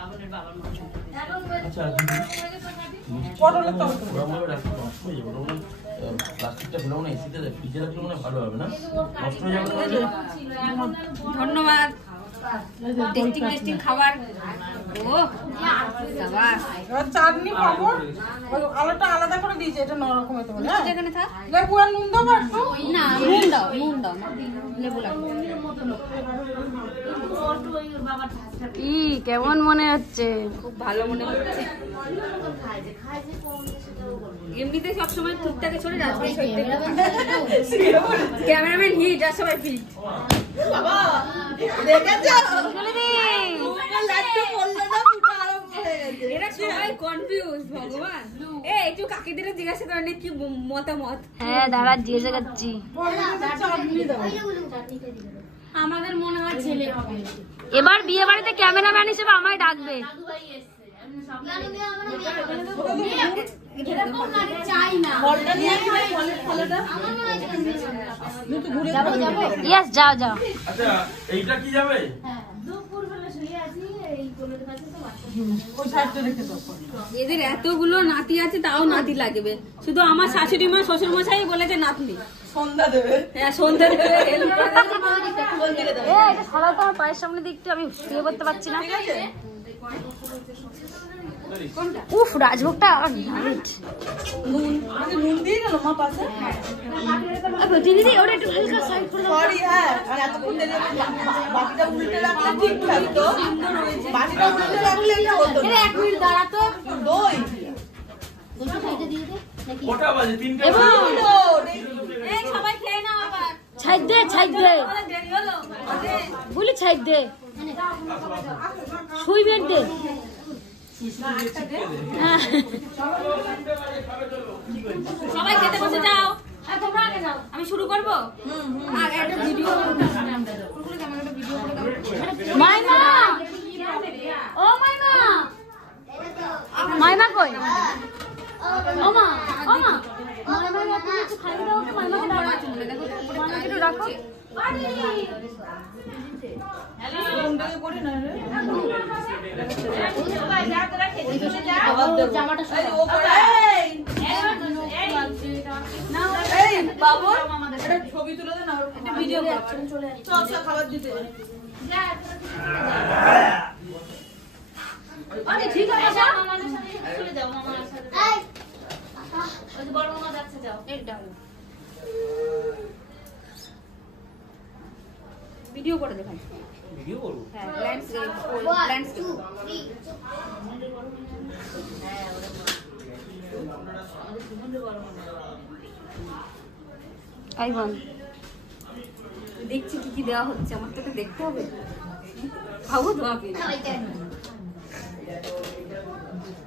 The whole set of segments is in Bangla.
আচ্ছা প্লাস্টিকটা ফেলো না, এসিতে ফ্রিজে রাখলে মনে ভালো হবে না, নষ্ট হয়ে যাবে। ধন্যবাদ। টেস্টিং খাবার। ও বাবা, চাটনি পাপড় আলাদা আলাদা করে দিয়েছে, এটা নরকমের তো বলে। যেখানে থাক লেবু আর নুন দাও একটু। না, নুন দাও লেবু লাগবে। কেমন মনে হচ্ছে? খুব ভালো মনে হচ্ছে। এমনিতে সবসময় টুকটাকে ছোট ক্যামেরাম্যান হিট আর সবাই ফিট। বাবা দেখেছো? এরা সবাই কনফিউজ। ভগবান, একটু কাকিদের জিজ্ঞাসা করেন কি মতামত। হ্যাঁ দাঁড়া, জিজ্ঞাসা করছি। আমাদের মনে হয় ছেলে হবে। এবার বিয়ে বাড়িতে ক্যামেরাম্যান হিসেবে আমায় ডাকবে। ইয়েস, যাও যাও। আচ্ছা এইটা কি যাবে? এদের এতগুলো নাতি আছে, তাও নাতি লাগবে। শুধু আমার শাশুড়ি মা শ্বশুর মশাই বলেছে নাতনি সন্ধ্যা দেবে। হ্যাঁ, সন্ধ্যা দেবে। সবাই তো আমার পায়ের সামনে দিকটা আমি শুয়ে করতে পারছি না। উফ, রাজভোগটা নুন দিয়ে গেল মা পাশে। দিদি ওটা একটু হালকা সাইড করে দাও। সরি, হ্যাঁ, আর এতক্ষণ দেরি বাকিটা উল্টে রাখলে ঠিক থাকতো। বাকিটা উল্টে রাখলে এটা হতো না। এক মিনিট দাঁড়া তো। দই কটা বাজে? 3টে এই সবাই খেয়ে নাও আবার। ছাইড দে, ছাইড দে, দেরি হলো। বলি ছাইড দে, সুই বের দে। সবাই খেতে বসে যাও। তোমরা আগে যাও, আমি শুরু করবো। আগে একটা ভিডিও মাইমা, ও মাইমা, মাইমা কই? ও মা, ও মা, মাইমাকে একটু খাইয়ে দাও তো। মাইমাকে ডাকো, মাইমাকে একটু ডাকো। ছবি তুলে দে না, ভিডিও চলে আসছে খাবার দিতে। ঠিক আছে, চলে যাও মামার সাথে। ওই যে বড় মামা যাচ্ছে, যাও। ভিডিও করে দেখান। ভিডিও করব? হ্যাঁ, ল্যান্ডস্কেপ। আই বল। দেখছি কি কি দেওয়া হচ্ছে, আমার তো দেখতে হবে। খাবো তো আপনি।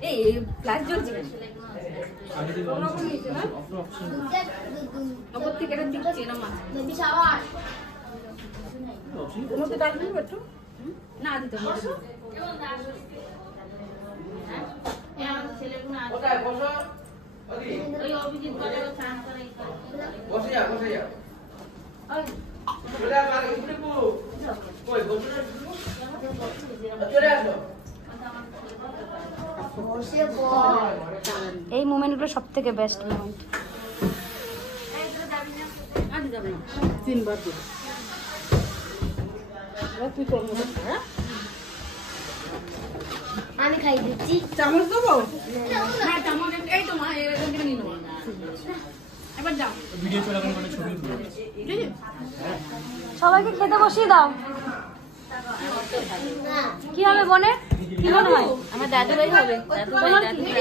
এই ফ্ল্যাশ জ্বলছে কেন? ওপর থেকে এটা দিচ্ছে না মাছ। ওমতে ডাল দিবি একটু? না দিতে হবে। কোথায় বসো? ওই অভিজিৎ করে চান করে। বসে যা, বসে যা। চলে আসো, এখানে কো? কই বসে যা। চলে আসো। এই মোমেন্টগুলো সব থেকে বেস্ট মোমেন্ট। আজ যাবে না। 3 বার দিবি। তুই কোন মতো খা? আমি খাই দিচ্ছি। চামচ দেবো? হ্যাঁ, চামচ এই তো মা, এরকম থেকে নিয়ে নেবো। এবার যাও। ভিডিও চলাকালীন মানে ছবি তুলো। সবাইকে খেতে বসিয়ে দাও। কি হবে বনে? কি মনে হয়? আমার দাদুভাই হবে। তোমার কি?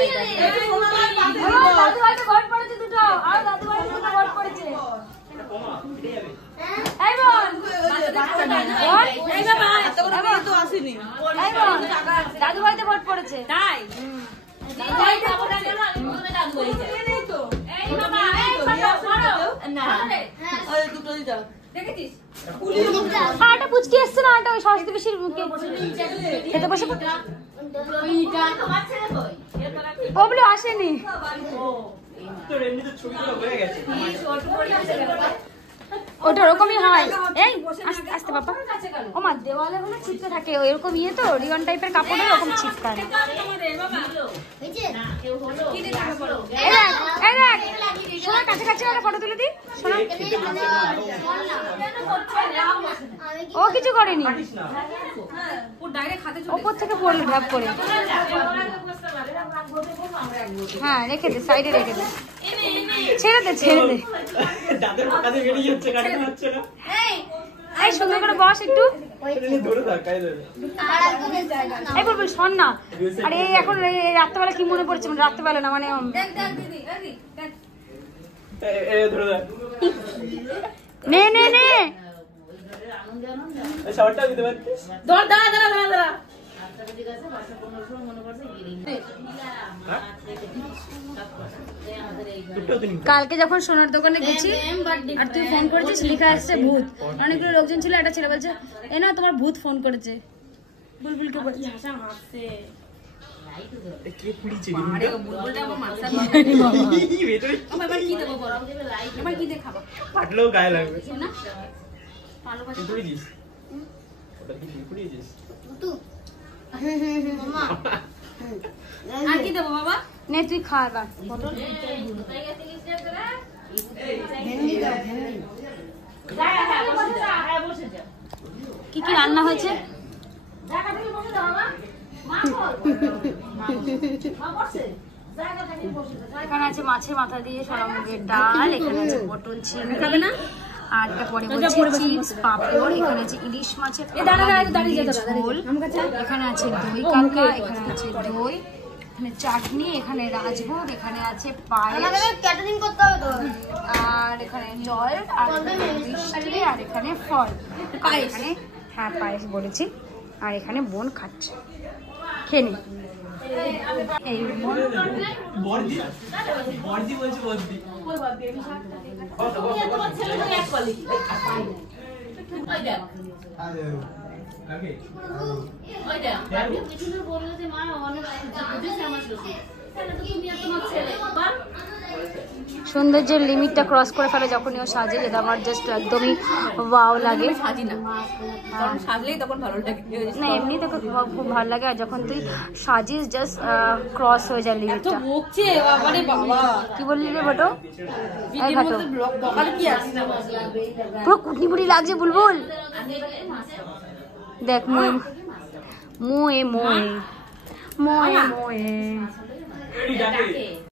দাদুভাই তো ঘট পড়েছে দুটো, আর দাদুভাই দুটো ঘট পড়েছে। এই বোন, এই বাবা, তো আসেনি। এই বোন, দাদুভাই তো ঘট পড়েছে। তাই? দাদুভাই তো ঘট পড়েছে। এই বাবা, এই ছাড়ো। না। ওই দুটোই দাও। দেখেছিস? আটা পুচকি এসছে না, আটা ওই সরস্বতী বেশির মুখে খেতে বসে। ওগুলো আসেনি। তোর এমনিতে ছবিগুলো হয়ে গেছে। ওটা ওরকমই হয়। এই আস্তে বাবা। ও মা দেওয়ালে হলে ছিটকে থাকে এরকম ইয়ে তো রিয়ন টাইপের কাপড়ে এরকম ছিটকায়। এই দেখ শোনা কাছাকাছি ওরা ফটো তুলে দি শোনা। ও কিছু করেনি, ওপর থেকে পড়লো ভ্যাপ করে। হ্যাঁ রেখে দে, সাইডে রেখে দে, ছেড়ে দে ছেড়ে দে। এই সুন্দর করে বস একটু। এই বলবো শোন না। আরে এখন রাত্রেবেলা কি মনে পড়ছে, রাত্রেবেলা না মানে নে নে নে কালকে যখন সোনার দোকানে গেছি আর তুই ফোন করেছিস, লিখা আসছে ভূত। অনেকগুলো লোকজন ছিল, একটা ছেলে বলছে এ না তোমার ভূত ফোন করেছে। বুলবুলকে বলছে আর কি দেবো বাবা? নে তুই খা এবার। কি কি রান্না হয়েছে? এখানে আছে মাছের মাথা দিয়ে সোনা মুগের ডাল, এখানে আছে পটল চিংড়ি খাবে না, আর তারপরে চিপস পাঁপড়, এখানে আছে ইলিশ মাছের ঝোল, এখানে আছে দই কাতলা, এখানে আছে দই, এখানে চাটনি, এখানে রাজভোগ, এখানে আছে পায়েস, আর এখানে জল, আর মিষ্টি, আর এখানে ফল। এখানে হ্যাঁ পায়েস বলেছি, আর এখানে বোন খাচ্ছে, খেয়ে নে। এই সৌন্দর্যের লিমিটটা ক্রস করে ফেলে যখনই ও সাজে, যেটা আমার জাস্ট একদমই ওয়াও লাগে। সাজি না, যখন সাজলেই তখন ভালো লাগে না এমনি তোকে খুব ভালো লাগে, আর যখন তুই সাজিস জাস্ট ক্রস হয়ে যায় লিমিটটা। বকছে বাবারে বাবা, কি বললি রে বটো? ভিডিওর মধ্যে ব্লগ বকার কি আছে? পুরো কুটনি পুটি লাগছে বুলবুল। দেখ মোয়ে মোয়ে মোয়ে মোয়ে মোয়ে